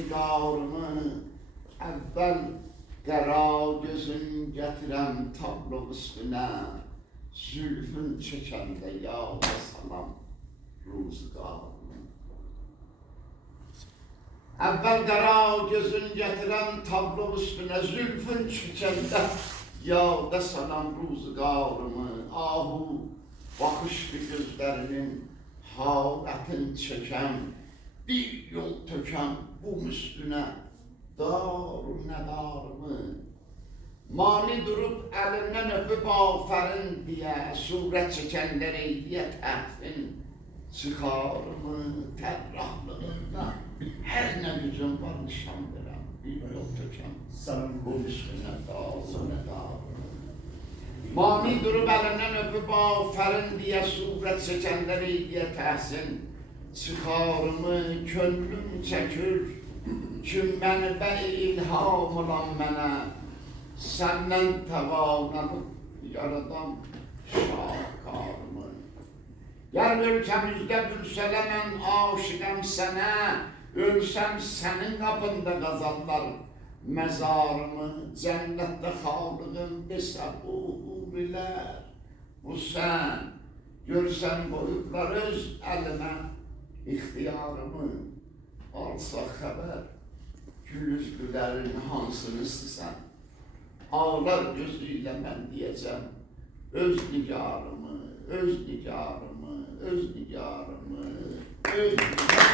nigarımı evvel qara gözün getirem tablo üstüne zülfün çekende yağda salam ruzigarımı. Evvel qara gözün getirem tablo üstüne zülfün çekende yağda salam ruzigarımı. Ahu bakışlı gözlerinin halatın çeken bir yol töken bu üstüne darun nedarımı. Mani durup elinden öpüp aferin diye suret çekenleri diye tehsin çıkarımı terrahlığında her ne gücüm var nişan veren bir yol töken bu üstüne darun nedarımı. Mani durup elinden öpüp aferin diye suret çekenleri diye tehsin çıkarımı könlüm çekir kim mənbə ilham olan mənə səndən təvanlanıb yaradan şakarımı. Gel ülkemizde bülsələ mən aşıqəm sənə, ölsəm sənin qapında qazanlar məzarımı. Cənnətdə xalqın desə bu hurilər, bu sən görsən qoyublar öz əlimə ixtiyarımı. Alsaq xəbər gülüzlülərin hansını istəsən, ağlar gözüyle mən deyəcəm öz nigarımı, öz nigarımı, öz nigarımı, öz nigarımı.